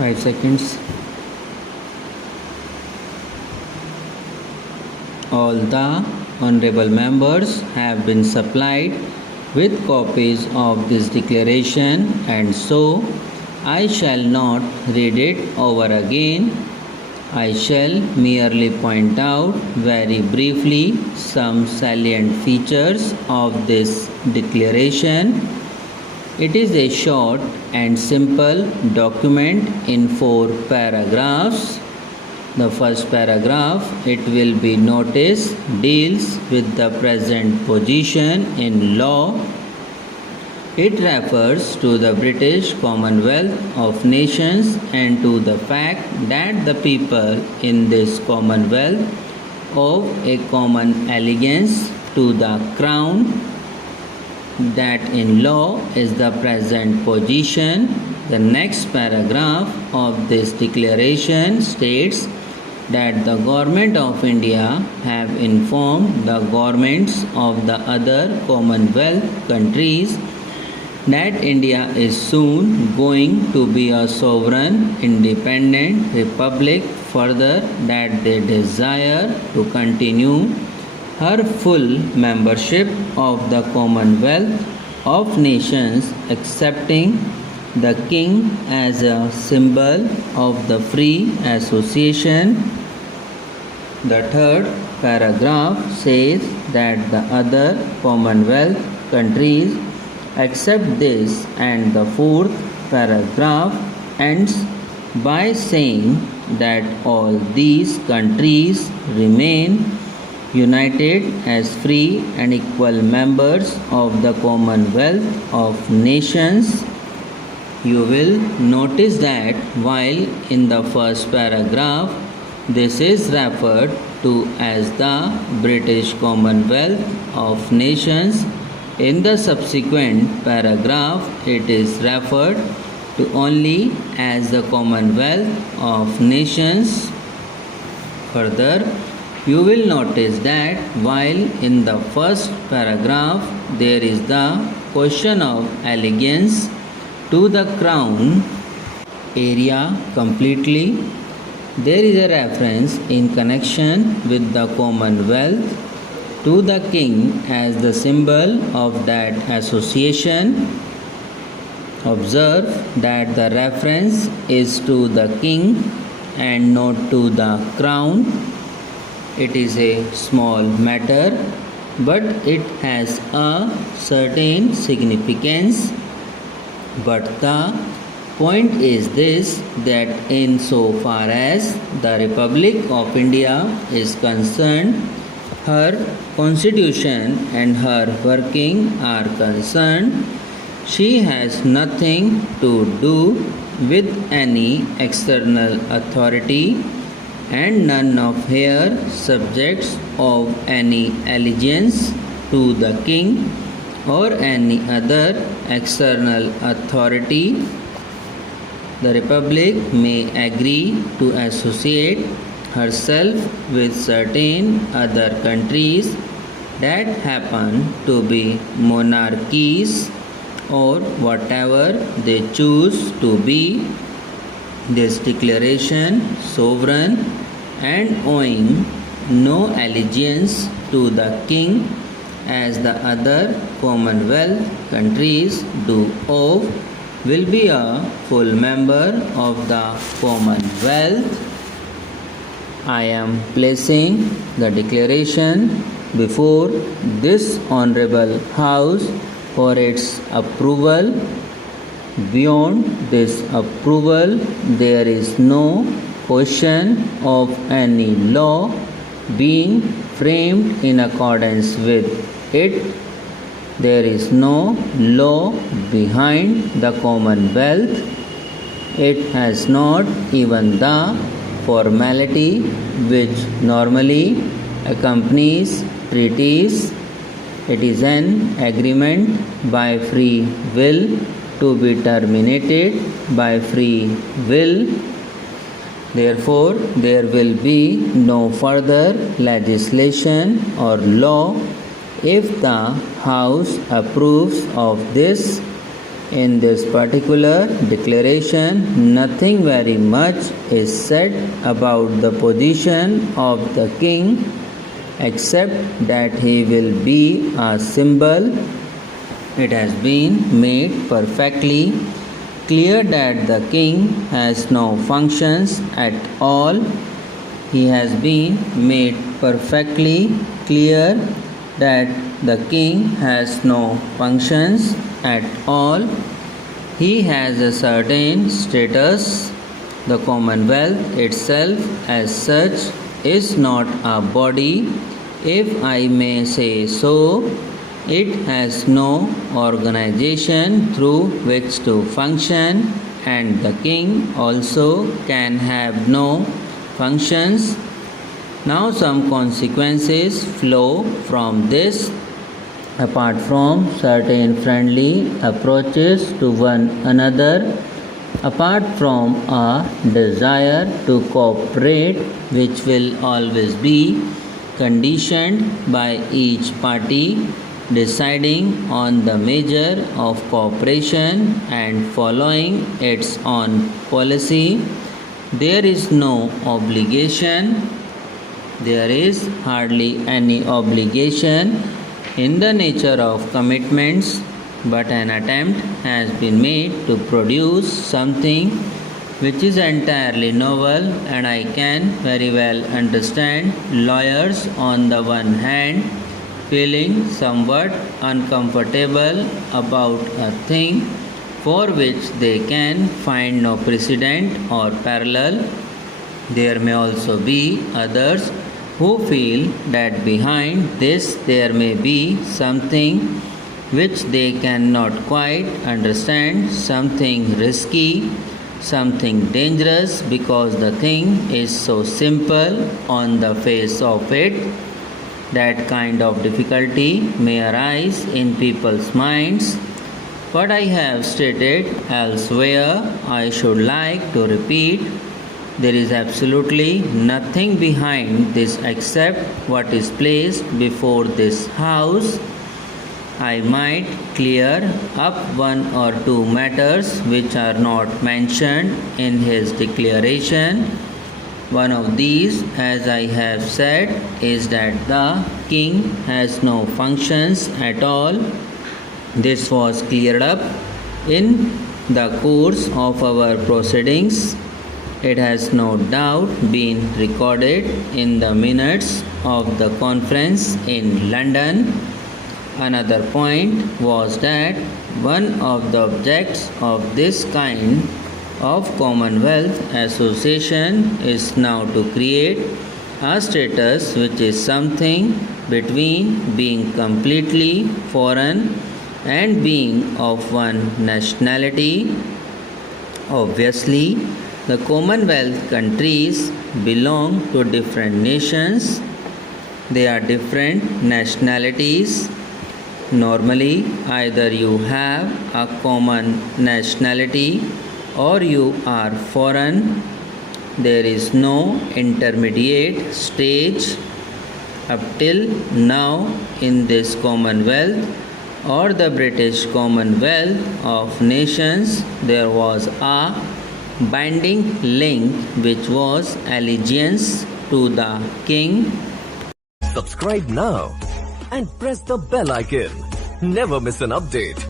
5 seconds. All the honorable members have been supplied with copies of this declaration, and so I shall not read it over again. I shall merely point out very briefly some salient features of this declaration. It is a short and simple document in 4 paragraphs. The first paragraph, it will be noticed, deals with the present position in law. It refers to the British Commonwealth of Nations and to the fact that the people in this Commonwealth owe a common allegiance to the Crown. That in law is the present position. The next paragraph of this declaration states that the Government of India have informed the governments of the other Commonwealth countries that India is soon going to be a sovereign, independent republic, further that they desire to continue her full membership of the Commonwealth of Nations, accepting the King as a symbol of the free association. The third paragraph says that the other Commonwealth countries accept this, and the fourth paragraph ends by saying that all these countries remain united as free and equal members of the Commonwealth of Nations. You will notice that while in the first paragraph this is referred to as the British Commonwealth of Nations, in the subsequent paragraph it is referred to only as the Commonwealth of Nations. Further, you will notice that while in the first paragraph there is the question of allegiance to the Crown area completely, there is a reference in connection with the Commonwealth to the King as the symbol of that association. Observe that the reference is to the King and not to the Crown. It is a small matter, but it has a certain significance. But the point is this, that in so far as the Republic of India is concerned, her constitution and her working are concerned, she has nothing to do with any external authority, and none of her subjects of any allegiance to the King or any other external authority. The Republic may agree to associate herself with certain other countries that happen to be monarchies or whatever they choose to be. This declaration, sovereign and owing no allegiance to the King as the other Commonwealth countries do owe, will be a full member of the Commonwealth. I am placing the declaration before this Honorable House for its approval. Beyond this approval, there is no question of any law being framed in accordance with it. There is no law behind the Commonwealth. It has not even the formality which normally accompanies treaties. It is an agreement by free will to be terminated by free will. Therefore, there will be no further legislation or law if the House approves of this In this particular declaration, nothing very much is said about the position of the king except that he will be a symbol. It has been made perfectly clear that the king has no functions at all. He has been made perfectly clear that the king has no functions at all. He has a certain status. The Commonwealth itself, as such, is not a body, if I may say so. It has no organization through which to function, and the king also can have no functions. Now, some consequences flow from this. Apart from certain friendly approaches to one another, apart from a desire to cooperate, which will always be conditioned by each party deciding on the measure of cooperation and following its own policy, there is no obligation. There is hardly any obligation in the nature of commitments, but an attempt has been made to produce something which is entirely novel, and I can very well understand lawyers on the one hand feeling somewhat uncomfortable about a thing for which they can find no precedent or parallel. There may also be others who feel that behind this there may be something which they cannot quite understand, something risky, something dangerous, because the thing is so simple on the face of it. That kind of difficulty may arise in people's minds. What I have stated elsewhere, I should like to repeat. There is absolutely nothing behind this except what is placed before this house. I might clear up one or two matters which are not mentioned in his declaration. One of these, as I have said, is that the king has no functions at all. This was cleared up in the course of our proceedings. It has no doubt been recorded in the minutes of the conference in London. Another point was that one of the objects of this kind of Commonwealth Association is now to create a status which is something between being completely foreign and being of one nationality. Obviously, the Commonwealth countries belong to different nations. They are different nationalities. Normally, either you have a common nationality or you are foreign. There is no intermediate stage. Up till now in this Commonwealth or the British Commonwealth of Nations, there was a binding link which was allegiance to the king. Subscribe now and press the bell icon. Never miss an update.